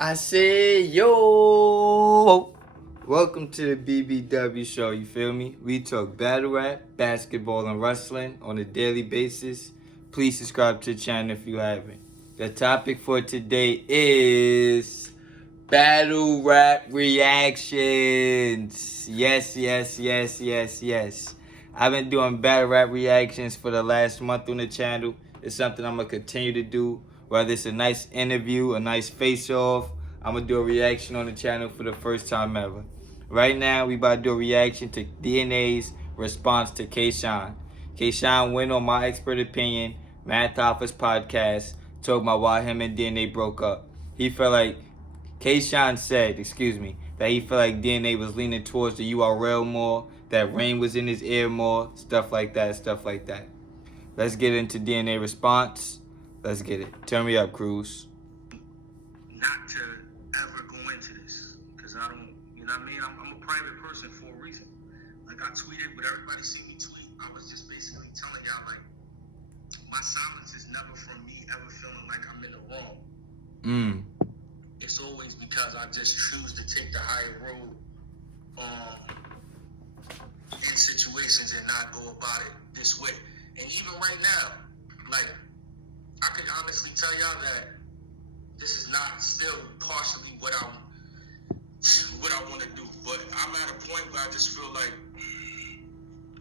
I say, yo, welcome to the BBW show. You feel me? We talk battle rap, basketball, and wrestling on a daily basis. Please subscribe to the channel if you haven't. The topic for today is battle rap reactions. Yes. I've been doing battle rap reactions for the last month on the channel. It's something I'm gonna continue to do. Whether it's a nice interview, a nice face-off, I'm gonna do a reaction on the channel for the first time ever. Right now, we about to do a reaction to DNA's response to K-Shine. K-Shine went on My Expert Opinion, Math Office podcast, talking about why him and DNA broke up. He felt like K-Shine said, that he felt like DNA was leaning towards the URL more, that Rain was in his ear more, stuff like that. Let's get into DNA response. Let's get it. Turn me up, Cruz. Not to ever go into this, because I don't, you know what I mean? I'm a private person for a reason. Like I tweeted, but everybody see me tweet. I was just basically telling y'all, like, my silence is never from me ever feeling like I'm in the wrong. It's always because I just choose to take the higher road in situations and not go about it this way. And even right now, like, I could honestly tell y'all that this is not still partially what I want to do, but I'm at a point where I just feel like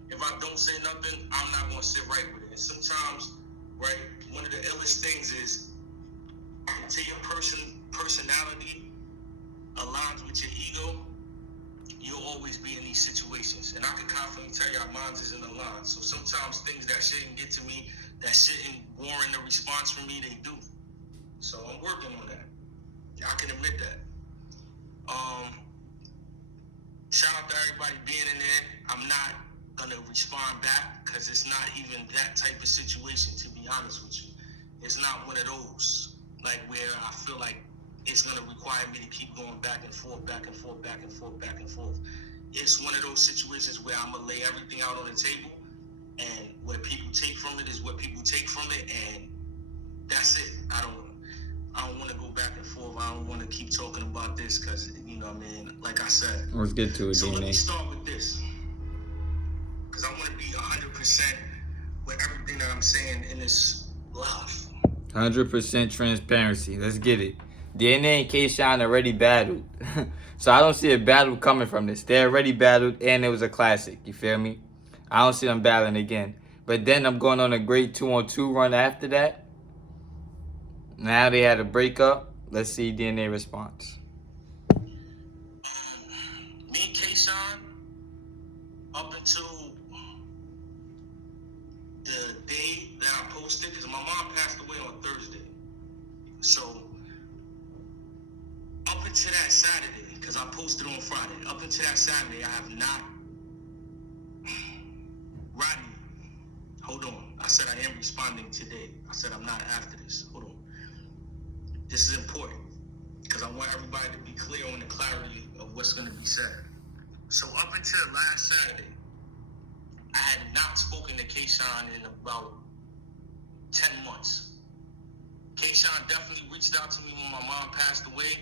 if I don't say nothing, I'm not going to sit right with it. And sometimes, right, one of the illest things is until your personality aligns with your ego, you'll always be in these situations. And I can confidently tell y'all mine isn't aligned. So sometimes things that shouldn't get to me, that shouldn't warrant a response from me, they do. So I'm working on that. I can admit that. Shout out to everybody being in there. I'm not gonna respond back because it's not even that type of situation, to be honest with you. It's not one of those like where I feel like it's gonna require me to keep going back and forth. It's one of those situations where I'm gonna lay everything out on the table, and what people take from it is what people take from it, and that's it. I don't want to go back and forth. I don't want to keep talking about this because, you know what I mean, like I said. Let's get to it, so DNA. Let me start with this because I want to be 100% with everything that I'm saying in this live. 100% transparency. Let's get it. DNA and K-Shine already battled. So I don't see a battle coming from this. They already battled and it was a classic. You feel me? I don't see them battling again. But then I'm going on a great 2-on-2 run after that. Now they had a breakup. Let's see DNA response. Me and K-Shine, up until the day that I posted, because my mom passed away on Thursday. So up until that Saturday, because I posted on Friday, up until that Saturday, I have not. Rodney, hold on. I said I am responding today. I said I'm not after this. Hold on. This is important because I want everybody to be clear on the clarity of what's going to be said. So up until last Saturday, I had not spoken to K-Shine in about 10 months. K-Shine definitely reached out to me when my mom passed away,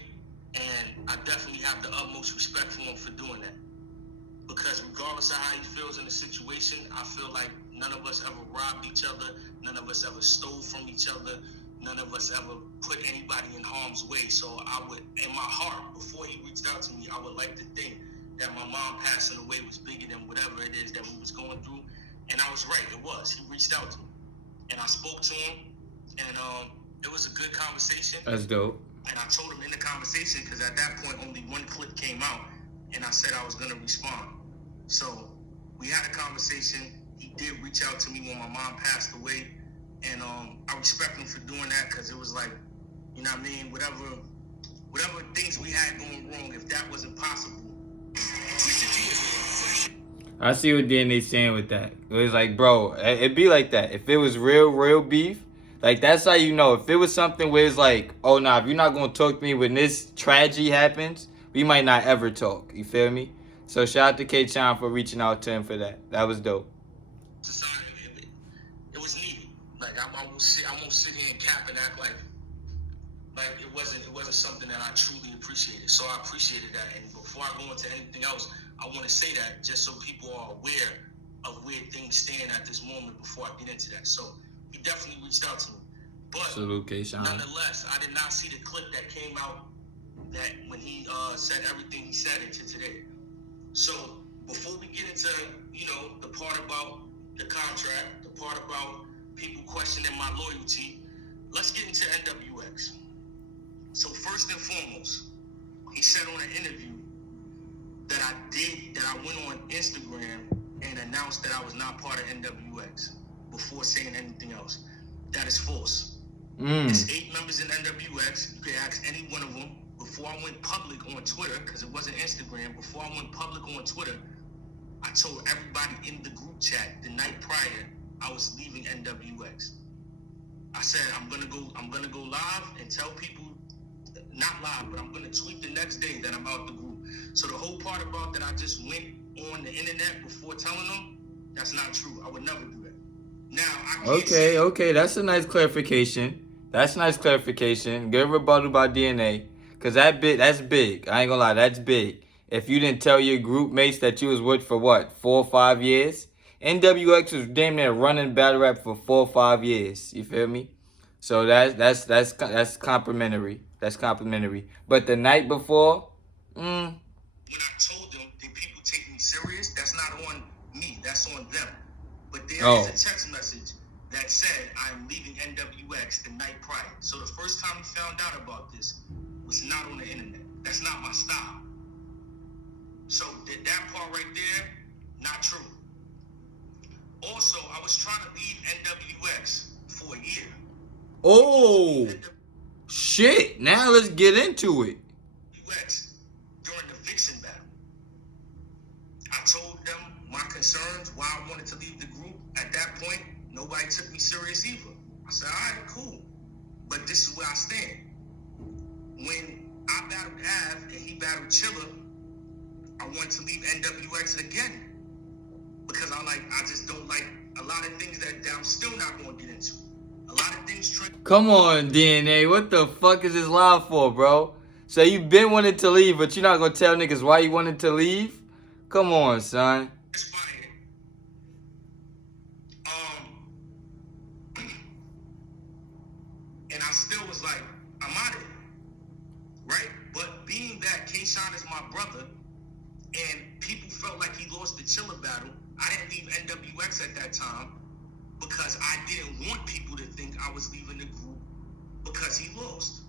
and I definitely have the utmost respect for him for doing that. Because regardless of how he feels in the situation, I feel like none of us ever robbed each other, none of us ever stole from each other, none of us ever put anybody in harm's way. So I would, in my heart, before he reached out to me, I would like to think that my mom passing away was bigger than whatever it is that we was going through. And I was right, it was. He reached out to me. And I spoke to him, and it was a good conversation. That's dope. And I told him in the conversation, because at that point only one clip came out, and I said I was going to respond. So we had a conversation. He did reach out to me when my mom passed away, and I respect him for doing that because it was like, you know what I mean, whatever things we had going wrong, if that wasn't possible. I see what DNA's saying with that. It was like, bro, it'd be like that. If it was real beef, like that's how you know. If it was something where it's like, oh nah, if you're not gonna talk to me when this tragedy happens, we might not ever talk. You feel me? So shout out to K-Shine for reaching out to him for that. That was dope. It was needed. Like I won't sit here and cap and act like it wasn't wasn't something that I truly appreciated. So I appreciated that. And before I go into anything else, I want to say that just so people are aware of where things stand at this moment before I get into that. So he definitely reached out to me. But Salute, K-Shine. nonetheless, I did not see the clip that came out that when he said everything he said into today. So before we get into, the part about the contract, the part about people questioning my loyalty, let's get into NWX. So first and foremost, he said on an interview that I went on Instagram and announced that I was not part of NWX before saying anything else. That is false. There's 8 members in NWX. You can ask any one of them. Before I went public on Twitter, because it wasn't Instagram, before I went public on Twitter, I told everybody in the group chat the night prior I was leaving NWX. I said I'm gonna go live and tell people, not live, but I'm gonna tweet the next day that I'm out the group. So the whole part about that I just went on the internet before telling them, that's not true. I would never do that. Now I can't Okay, that's a nice clarification. Good rebuttal by DNA. Cause that's big. I ain't gonna lie, that's big. If you didn't tell your group mates that you was with for what, 4 or 5 years? NWX was damn near running battle rap for 4 or 5 years. You feel me? So that's complimentary. That's complimentary. But the night before, When I told them, did people take me serious? That's not on me. That's on them. But there is a text message that said I'm leaving NWX the night prior. So the first time he found out about this was not on the internet. That's not my style. So that part right there, not true. Also, I was trying to leave NWX for a year. oh shit! Now let's get into it. NWX during the Vixen battle. I told them my concerns, why I wanted to leave the group. At that point, nobody took me serious either. I said, all right, cool. But this is where I stand. When I battled Av and he battled Chilla, I wanted to leave NWX again. Because I just don't like a lot of things that I'm still not going to get into. A lot of things... Come on, DNA. What the fuck is this live for, bro? So you been wanting to leave, but you're not going to tell niggas why you wanted to leave? Come on, son. And I still was like, I'm out of it. Right? But being that K-Shine is my brother, and people felt like he lost the Chilla battle, I didn't leave NWX at that time because I didn't want people to think I was leaving the group because he lost.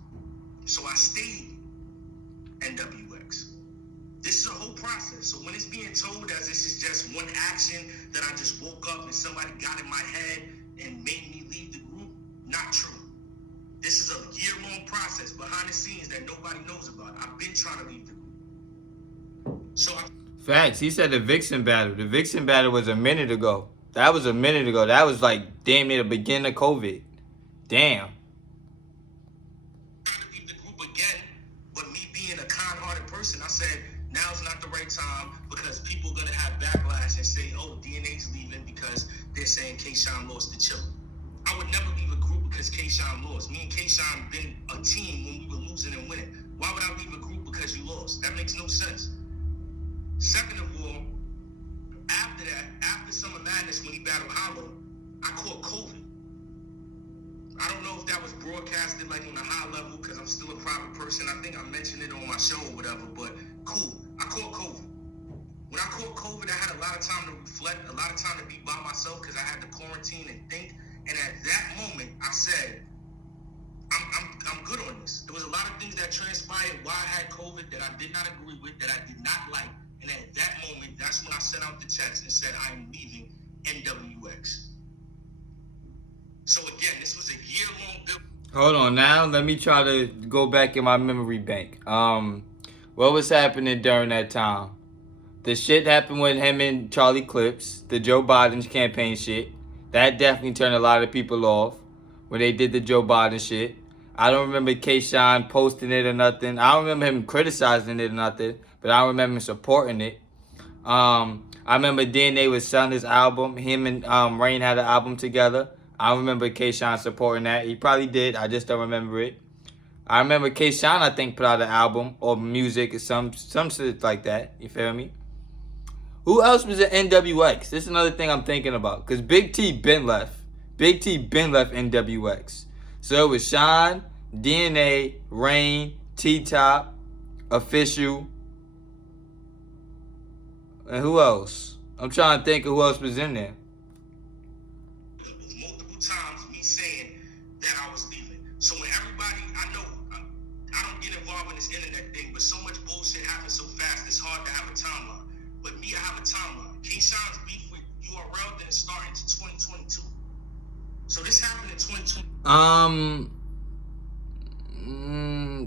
So I stayed NWX. This is a whole process. So when it's being told as this is just one action that I just woke up and somebody got in my head and made me leave the group, not true. This is a year-long process behind the scenes that nobody knows about. I've been trying to leave the group. Facts. He said the Vixen battle. The Vixen battle was a minute ago. That was a minute ago. That was like damn near the beginning of COVID. Damn. Trying to leave the group again, but me being a kind-hearted person, I said now's not the right time because people are gonna have backlash and say, "Oh, DNA's leaving because they're saying K-Shine lost to Chilla." I would never leave a group because K-Shine lost. Me and K-Shine been a team when we were losing and winning. Why would I leave a group because you lost? That makes no sense. Second of all, after that, after Summer Madness when he battled Hollow, I caught COVID. I don't know if that was broadcasted like on a high level because I'm still a private person. I think I mentioned it on my show or whatever, but cool. I caught COVID. When I caught COVID, I had a lot of time to reflect, a lot of time to be by myself because I had to quarantine and think. And at that moment, I said, I'm good on this. There was a lot of things that transpired while I had COVID that I did not agree with, that I did not like. And at that moment, that's when I sent out the text and said, I'm leaving NWX. So again, this was a year-long build. Hold on now. Let me try to go back in my memory bank. What was happening during that time? The shit happened with him and Charlie Clips, the Joe Biden campaign shit. That definitely turned a lot of people off when they did the Joe Biden shit. I don't remember K-Shine posting it or nothing. I don't remember him criticizing it or nothing, but I remember him supporting it. I remember DNA was selling his album. Him and Rain had an album together. I remember K-Shine supporting that. He probably did. I just don't remember it. I remember K-Shine, I think, put out an album or music or some shit like that. You feel me? Who else was at NWX? This is another thing I'm thinking about. Because Big T been left. Big T been left NWX. So it was Sean, DNA, Rain, T-Top, Official, and who else? I'm trying to think of who else was in there. Multiple times me saying that I was leaving. So when everybody, I know, I don't get involved in this internet thing, but so much bullshit happens so fast, it's hard to have a timeline. But me, I have a timeline. K-Shine's beef with URL didn't start into 2022. So this happened in 2020.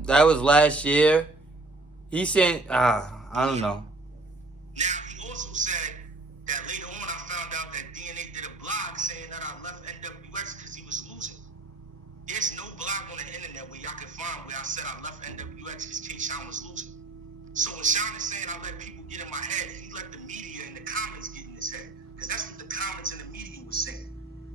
That was last year. He said, I don't know. Now, he also said that later on I found out that DNA did a blog saying that I left NWX because he was losing. There's no blog on the internet where y'all can find where I said I left NWX because K-Shine was losing. So when Sean is saying I let people get in my head, he let the media and the comments get in his head. Because that's what the comments and the media was saying.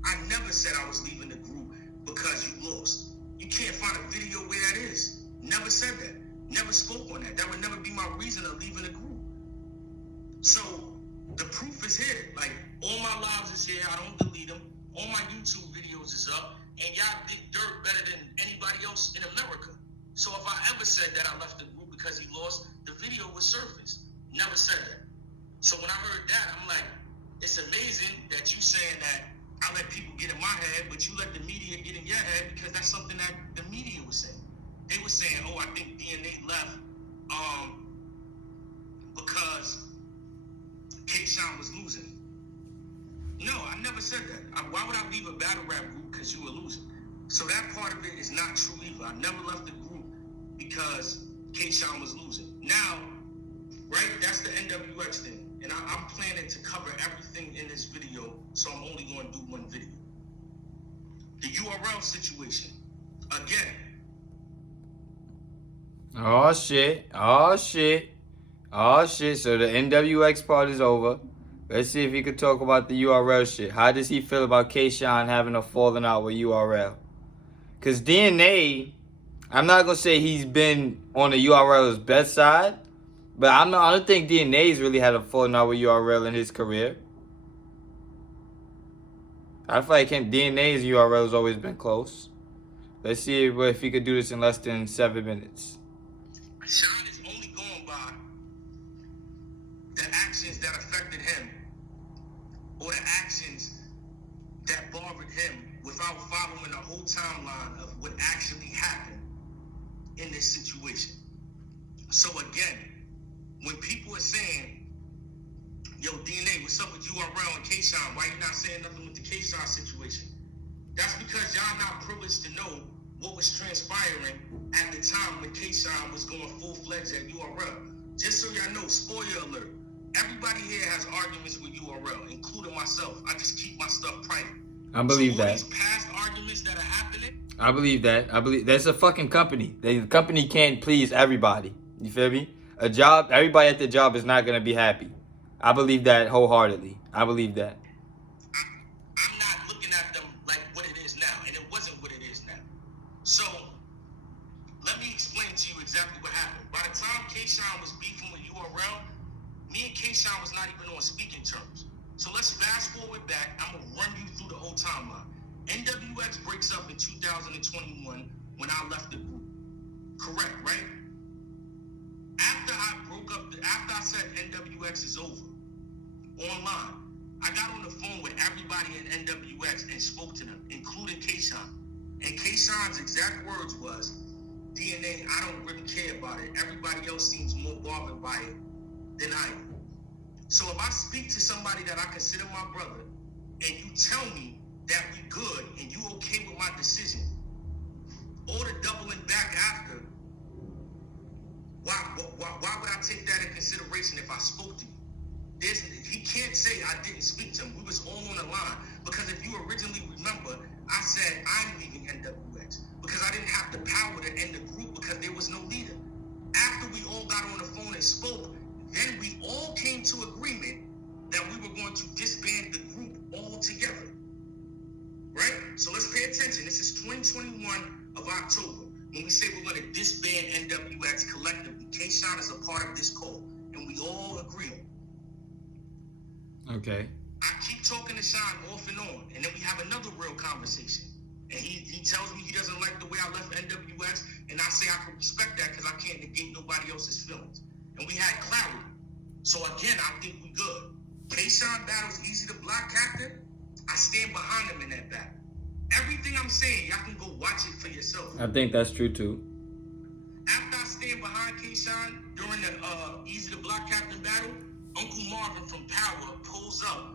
I never said I was leaving the group because you lost. You can't find a video where that is. Never said that. Never spoke on that. That would never be my reason of leaving the group. So the proof is here. Like, all my lives is here. I don't delete them. All my YouTube videos is up. And y'all dig dirt better than anybody else in America. So if I ever said that I left the group because he lost, the video would surface. Never said that. So when I heard that, I'm like, it's amazing that you saying that I let people get in my head, but you let the media get in your head because that's something that the media was saying. They were saying, oh, I think DNA left because K-Shine was losing. No, I never said that. Why would I leave a battle rap group because you were losing? So that part of it is not true either. I never left the group because K-Shine was losing. Now, right, that's the NWX thing. And I'm planning to cover everything in this video, so I'm only going to do one video. The URL situation. Again. Oh, shit. So the NWX part is over. Let's see if he could talk about the URL shit. How does he feel about K-Shine having a falling out with URL? Because DNA, I'm not going to say he's been on the URL's best side, but I don't think DNA's really had a falling out with URL in his career. I feel like DNA's URL's always been close. Let's see if he could do this in less than 7 minutes. Sean is only going by the actions that affected him or the actions that bothered him without following the whole timeline of what actually happened in this situation. So again, when people are saying, yo, DNA, what's up with URL and K-Shine? Why you not saying nothing with the K-Shine situation? That's because y'all not privileged to know what was transpiring at the time when K-Shine was going full-fledged at URL. Just so y'all know, spoiler alert, everybody here has arguments with URL, including myself. I just keep my stuff private. I believe so that. These past arguments that are happening. I believe that. That's a fucking company. The company can't please everybody. You feel me? Everybody at the job is not gonna be happy. I believe that wholeheartedly. I believe that. I'm not looking at them like what it is now, and it wasn't what it is now. So let me explain to you exactly what happened. By the time K-Shine was beefing with URL, me and K-Shine was not even on speaking terms. So let's fast forward back. I'm gonna run you through the whole timeline. NWX breaks up in 2021 when I left the group. Correct, right? After I said NWX is over, online, I got on the phone with everybody in NWX and spoke to them, including K-Shine. And K-Shine's exact words was, DNA, I don't really care about it. Everybody else seems more bothered by it than I am. So if I speak to somebody that I consider my brother, and you tell me that we good and you okay with my decision, or the doubling back after, why would I take that in consideration if I spoke to you? He can't say I didn't speak to him. We was all on the line. Because if you originally remember, I said I'm leaving NWX because I didn't have the power to end the group because there was no leader. After we all got on the phone and spoke, then we all came to agreement that we were going to disband the group all together. Right? So let's pay attention. This is 2021 of October. when we say we're going to disband NWX collectively, K-Shine is a part of this call, and we all agree on it. Okay. I keep talking to Shine off and on, and then we have another real conversation. And he tells me he doesn't like the way I left NWX, and I say I can respect that because I can't negate nobody else's feelings. And we had clarity. So again, I think we good. K-Shine battles Easy the Block Captain. I stand behind him in that battle. Everything I'm saying, y'all can go watch it for yourself. I think that's true too. After I stand behind K-Shine during the Easy the Block Captain battle, Uncle Marvin from Power pulls up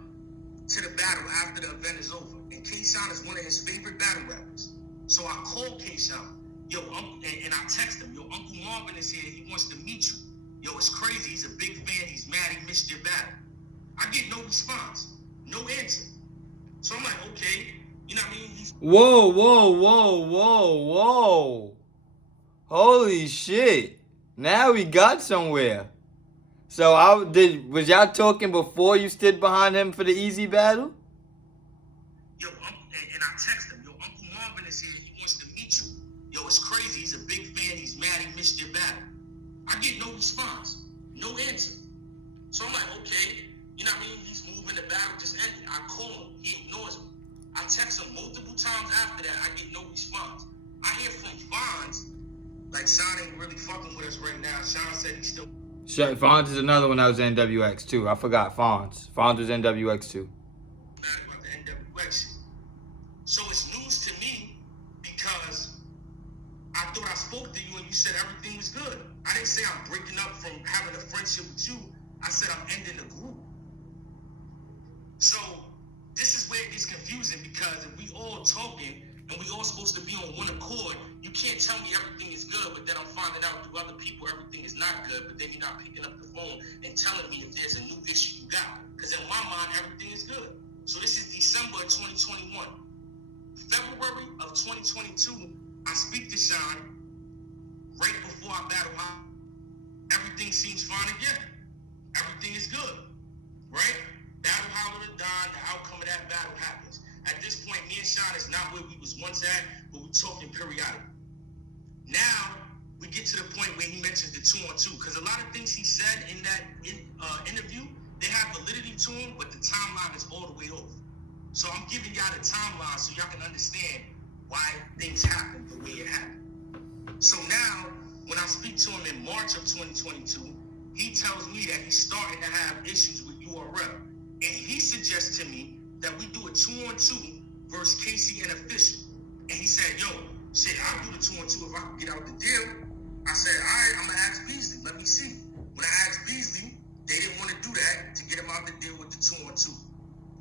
to the battle after the event is over. And K-Shine is one of his favorite battle rappers. So I call K-Shine, yo, and I text him, yo, Uncle Marvin is here, he wants to meet you. Yo, it's crazy, he's a big fan, he's mad he missed your battle. I get no response, no answer. So I'm like, okay, you know what I mean? Whoa. Holy shit. Now we got somewhere. So was y'all talking before you stood behind him for the Easy battle? Yo, and I text him, yo, Uncle Marvin is here, he wants to meet you. Yo, it's crazy, he's a big fan, he's mad he missed your battle. I get no response, no answer. So I'm like, okay, you know what I mean? He's moving, the battle just ended. I call him, he ignores me. I text him multiple times after that, I get no response. I hear from Fonz, like Sean ain't really fucking with us right now. Sean said he's still... Fonz is another one that was NWX too. I forgot Fonz. Fonz was NWX too. Mad about the NWX shit. So it's news to me because I thought I spoke to you and you said everything was good. I didn't say I'm breaking up from having a friendship with you. I said I'm ending the group. So this is where it gets confusing because if we all talking and we all supposed to be on one accord, you can't tell me everything is good, but then I'm finding out through other people everything is not good, but then you're not picking up the phone and telling me if there's a new issue you got. Because in my mind, everything is good. So this is December of 2021. February of 2022, I speak to Sean right before I battle him. Everything seems fine again. Everything is good, right? Battle Howler and Don, the outcome of that battle happens. At this point, me and Sean is not where we was once at, but we're talking periodically. Now, we get to the point where he mentions the 2-on-2, because a lot of things he said in that interview, they have validity to them, but the timeline is all the way off. So I'm giving y'all the timeline so y'all can understand why things happened the way it happened. So now, when I speak to him in March of 2022, he tells me that he's starting to have issues with URL. And he suggests to me that we do a 2-on-2 versus Casey and Official. And he said, yo, shit, I'll do the 2-on-2 if I can get out the deal. I said, all right, I'm going to ask Beasley. Let me see. When I asked Beasley, they didn't want to do that to get him out the deal with the 2-on-2.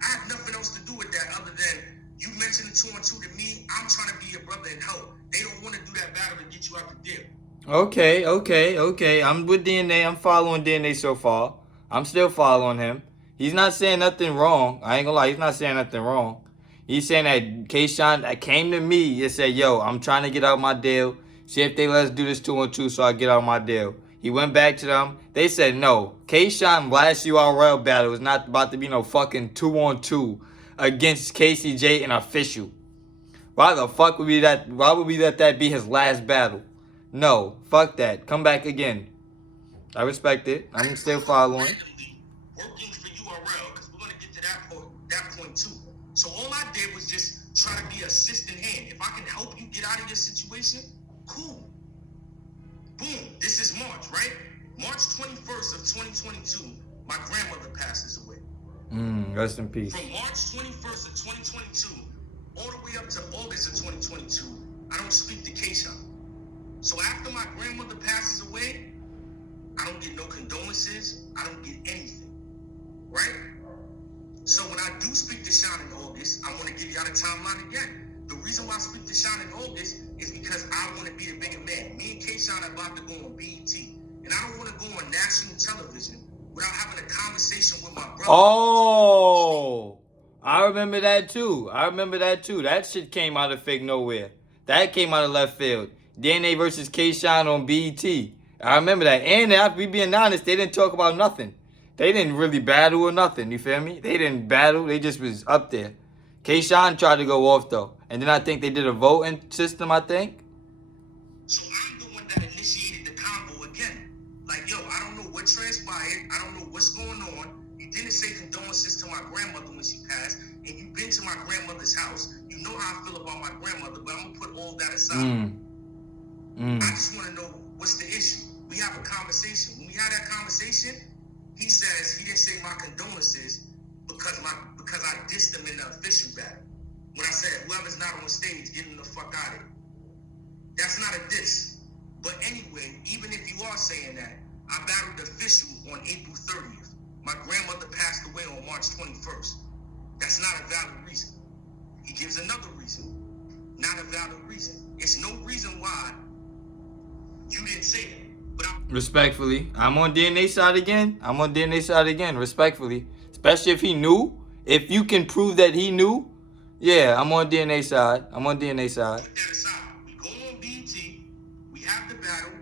I have nothing else to do with that other than you mentioned the 2-on-2 to me. I'm trying to be your brother and help. They don't want to do that battle to get you out the deal. Okay. I'm with DNA. I'm following DNA so far. I'm still following him. He's not saying nothing wrong. I ain't gonna lie, he's not saying nothing wrong. He's saying that K-Shine came to me and said, yo, I'm trying to get out my deal. See if they let us do this 2-on-2 so I get out my deal. He went back to them. They said, no, K-Shine last URL battle is not about to be no fucking 2-on-2 against Casey J and Official. Why the fuck would we that? Why would we let that be his last battle? No, fuck that. Come back again. I respect it. I'm still following. Working for URL, because we're going to get to that point too. So all I did was just try to be an assistant hand. If I can help you get out of your situation, cool. Boom, this is March, right? March 21st of 2022, my grandmother passes away. Rest in peace. From March 21st of 2022 all the way up to August of 2022, I don't speak to K-Shine. So after my grandmother passes away, I don't get no condolences. I don't get anything, right? So when I do speak to Sean in August, I want to give y'all the timeline again. The reason why I speak to Sean in August is because I want to be the bigger man. Me and K-Shine are about to go on BET. And I don't want to go on national television without having a conversation with my brother. Oh, I remember that too. That shit came out of fake nowhere. That came out of left field. DNA versus K-Shine on BET. I remember that. And after we being honest, they didn't talk about nothing. They didn't really battle or nothing. You feel me? They didn't battle. They just was up there. K-Shine tried to go off though. And then I think they did a voting system, I think. So I'm the one that initiated the convo again. Like, yo, I don't know what transpired. I don't know what's going on. You didn't say condolences to my grandmother when she passed, and you've been to my grandmother's house. You know how I feel about my grandmother, but I'm gonna put all that aside. I just want to know what's the issue. We have a conversation. When we had that conversation, he says he didn't say my condolences because I dissed him in the official battle. When I said whoever's not on stage, get him the fuck out of here. That's not a diss. But anyway, even if you are saying that, I battled the official on April 30th. My grandmother passed away on March 21st. That's not a valid reason. He gives another reason. Not a valid reason. It's no reason why you didn't say that. But Respectfully, I'm on DNA side again. Respectfully. Especially if he knew. If you can prove that he knew, yeah, I'm on DNA side. put that aside. We go on BET. We have the battle.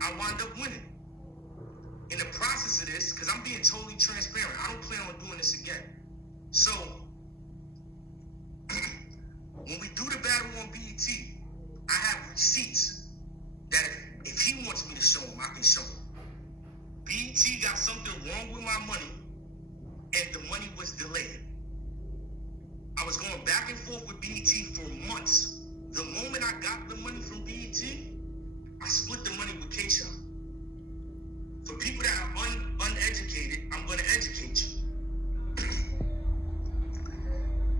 I wind up winning. In the process of this, because I'm being totally transparent, I don't plan on doing this again. So, when we do the battle on BET, I have receipts that if he wants me to show him, I can show him. BET got something wrong with my money, and the money was delayed. I was going back and forth with BET for months. The moment I got the money from BET, I split the money with K-Shot. For people that are uneducated, I'm going to educate you.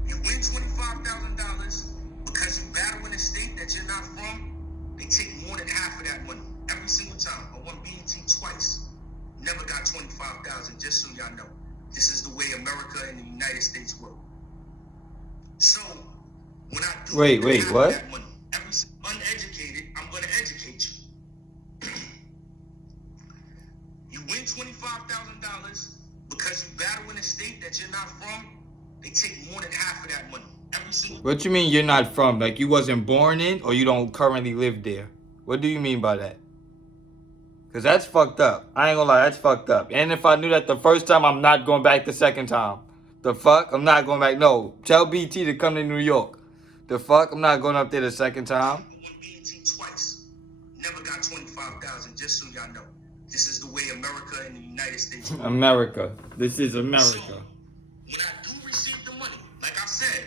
You win $25,000 because you battle in a state that you're not from. They take more than half of that money every single time. I won BET twice. Never got $25,000. Just so y'all know, this is the way America and the United States work. So when I do Wait, what? That money, every uneducated, I'm going to educate you. You win $25,000 because you battle in a state that you're not from. They take more than half of that money every single. What you mean you're not from? Like you wasn't born in, or you don't currently live there? What do you mean by that? Because that's fucked up. I ain't gonna lie, that's fucked up. And if I knew that the first time, I'm not going back the second time. The fuck? I'm not going back. No. Tell BT to come to New York. The fuck? I'm not going up there the second time. I won BET twice. Never got $25,000, just so y'all know. This is the way America and the United States work. America. This is America. So, when I do receive the money, like I said,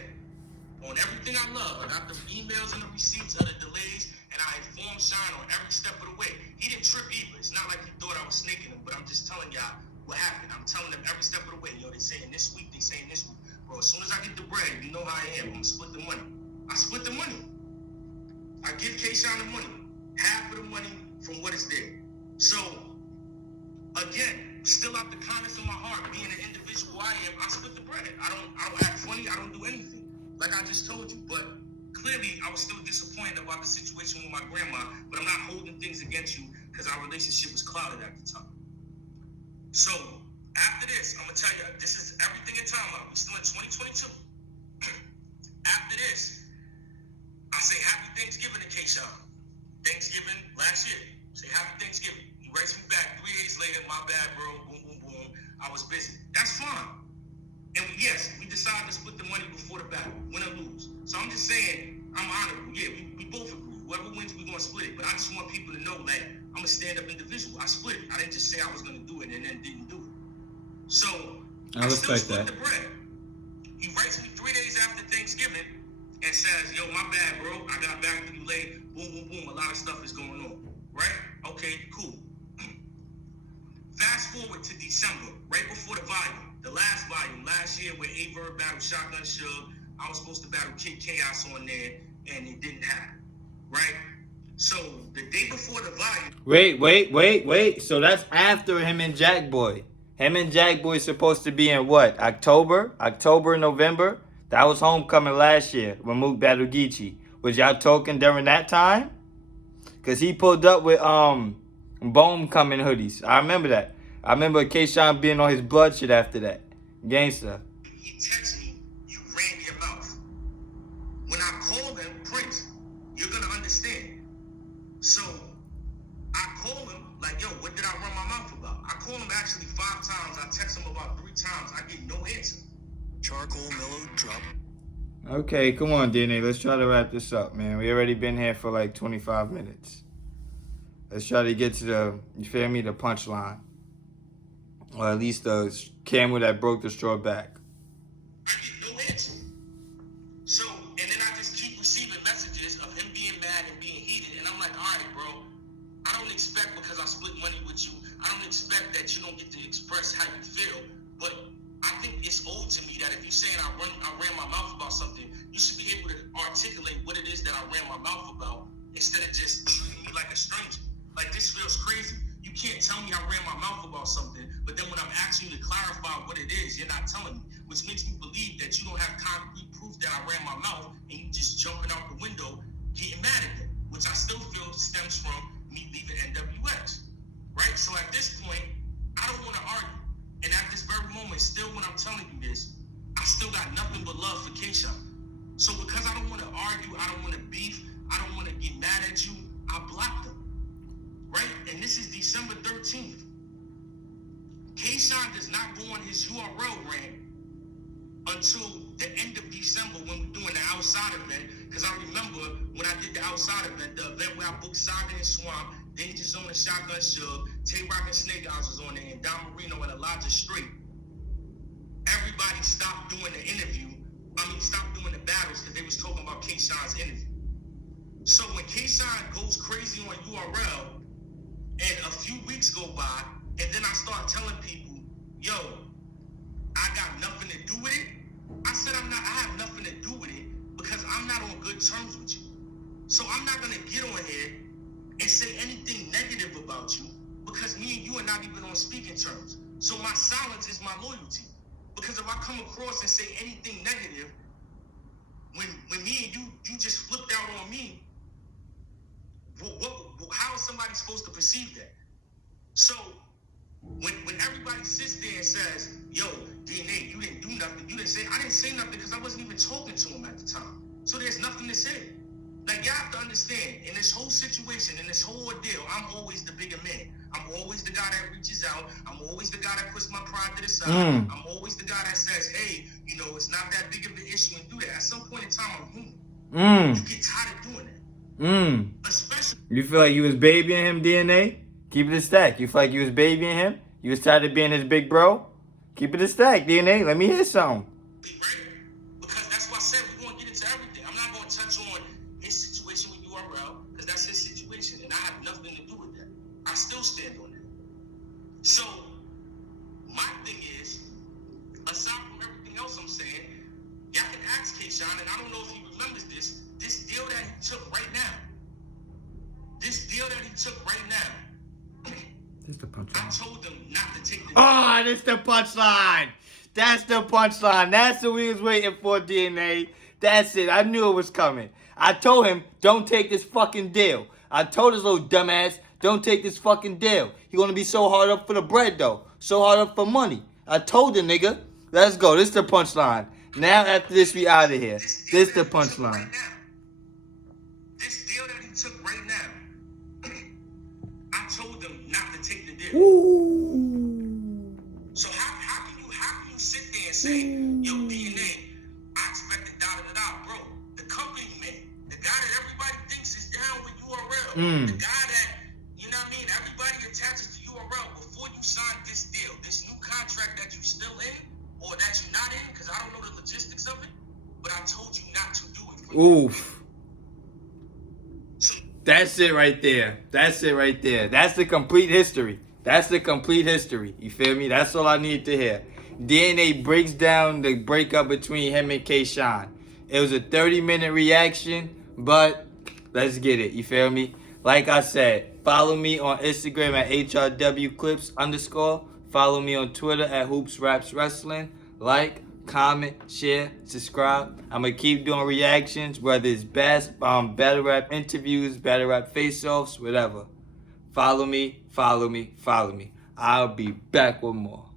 on everything I love, I got the emails and the receipts of the delays, and I informed Sean on every step of the way. He didn't trip either. It's not like he thought I was snaking him, but I'm just telling y'all what happened. I'm telling them every step of the way. Yo, they saying this week, they saying this week. Bro, as soon as I get the bread, you know how I am. I'm gonna split the money. I split the money. I give K-Sean the money. Half of the money from what is there. So, again, still out the kindness of my heart, being an individual I am, I split the bread. I don't act funny. I don't do anything. Like I just told you. But clearly, I was still disappointed about the situation with my grandma. But I'm not holding things against you because our relationship was clouded at the time. So, after this, I'm going to tell you, this is everything in timeline. We're still in 2022. After this, I say Happy Thanksgiving to K-Shot. Thanksgiving last year. Say Happy Thanksgiving. He writes me back 3 days later, my bad, bro. Boom, boom, boom. I was busy. That's fine. And yes, we decided to split the money before the battle, win or lose. So I'm just saying, I'm honorable. Yeah, we both agree. Whoever wins, we're going to split it. But I just want people to know that I'm a stand-up individual. I split it. I didn't just say I was going to do it and then didn't do it. So I respect still split that. the bread. He writes me 3 days after Thanksgiving and says, yo, my bad, bro. I got back to you late. Boom, boom, boom. A lot of stuff is going on. Right? Okay, cool. Fast forward to December, right before the volume. The last volume, last year where Averb battled Shotgun Suge. I was supposed to battle Kid Chaos on there, and it didn't happen. Right? So, the day before the volume... Wait. So that's after him and Jack Boy. Him and Jack Boy supposed to be in what? October, November? That was homecoming last year when Mook battled Geechee. Was y'all talking during that time? Because he pulled up with Bone coming hoodies. I remember that. I remember K-Shon being on his blood shit after that. Gangsta. He texted me, you ran your mouth. When I called him, Prince, you're going to understand. So, I call him, like, yo, what did I run my mouth about? I call him actually 5 times. I text him about 3 times. I get no answer. Charcoal mellow drop. Okay, come on, DNA. Let's try to wrap this up, man. We already been here for like 25 minutes. Let's try to get to the, you feel me, the punchline. Or at least the camel that broke the straw back. I get no answer. So, and then I just keep receiving messages of him being mad and being heated, and I'm like, all right, bro, I don't expect because I split money with you, I don't expect that you don't get to express how you feel, but I think it's owed to me that if you're saying I ran my mouth about something, you should be able to articulate what it is that I ran my mouth about instead of just treating me like a stranger. Like, this feels crazy. You can't tell me I ran my mouth about something, but then when I'm asking you to clarify what it is, you're not telling me, which makes me believe that you don't have concrete proof that I ran my mouth and you just jumping out the window getting mad at them, which I still feel stems from me leaving NWX, right? So at this point, I don't want to argue. And at this very moment, still when I'm telling you this, I still got nothing but love for K-Shot. So because I don't want to argue, I don't want to beef, I don't want to get mad at you, I blocked them. Right? And this is December 13th. K-Shine does not go on his URL rant until the end of December when we're doing the outside event. Because I remember when I did the outside event, the event where I booked Saga and Swamp, Danger Zone and Shotgun Shug, Tay-Rock and Snake Eyes was on there, and Don Marino and Elijah Straight. Everybody stopped doing the interview. Stopped doing the battles because they was talking about K-Shine's interview. So when K-Shine goes crazy on URL, and a few weeks go by, and then I start telling people, yo, I got nothing to do with it. I said I have nothing to do with it because I'm not on good terms with you. So I'm not gonna get on here and say anything negative about you because me and you are not even on speaking terms. So my silence is my loyalty. Because if I come across and say anything negative, when me and you just flipped out on me, how is somebody supposed to perceive that? So when everybody sits there and says, yo, DNA, you didn't do nothing, I didn't say nothing because I wasn't even talking to him at the time. So there's nothing to say. Like, you have to understand, in this whole situation, in this whole ordeal, I'm always the bigger man. I'm always the guy that reaches out. I'm always the guy that puts my pride to the side. I'm always the guy that says, hey, it's not that big of an issue and do that. At some point in time, I'm human. You get tired of doing that. Especially. You feel like you was babying him, DNA? Keep it a stack. You feel like you was babying him? You was tired of being his big bro? Keep it a stack, DNA. Let me hear something. Right? Because that's why I said we're going to get into everything. I'm not going to touch on his situation with URL because that's his situation and I have nothing to do with that. I still stand on that. So, my thing is, aside from everything else I'm saying, y'all can ask K-Shine, and I don't know if he remembers this deal that he took right now. This deal that he took right now. This the punchline. I told him not to take the Oh, this the punchline. That's the punchline. That's what we was waiting for, DNA. That's it. I knew it was coming. I told him, don't take this fucking deal. I told his little dumbass, don't take this fucking deal. He gonna be so hard up for the bread, though. So hard up for money. I told the nigga. Let's go. This the punchline. Now, after this, we out of here. This the punchline. This deal that he took right now, I told him not to take the deal. Ooh. So how can you sit there and say, yo, DNA, I expected da-da-da-da, bro. The company man, the guy that everybody thinks is down with URL, the guy that, everybody attaches to URL before you sign this deal, this new contract that you still in, or that you're not in, because I don't know the logistics of it, but I told you not to do it. Oof. That's it right there. That's it right there. That's the complete history. That's the complete history. You feel me? That's all I need to hear. DNA breaks down the breakup between him and K-Shine. It was a 30-minute reaction, but let's get it. You feel me? Like I said, follow me on Instagram at HRWClips_. Follow me on Twitter at HoopsRapsWrestling. Like, comment, share, subscribe. I'm going to keep doing reactions, whether it's battle rap interviews, battle rap face-offs, whatever. Follow me, follow me, follow me. I'll be back with more.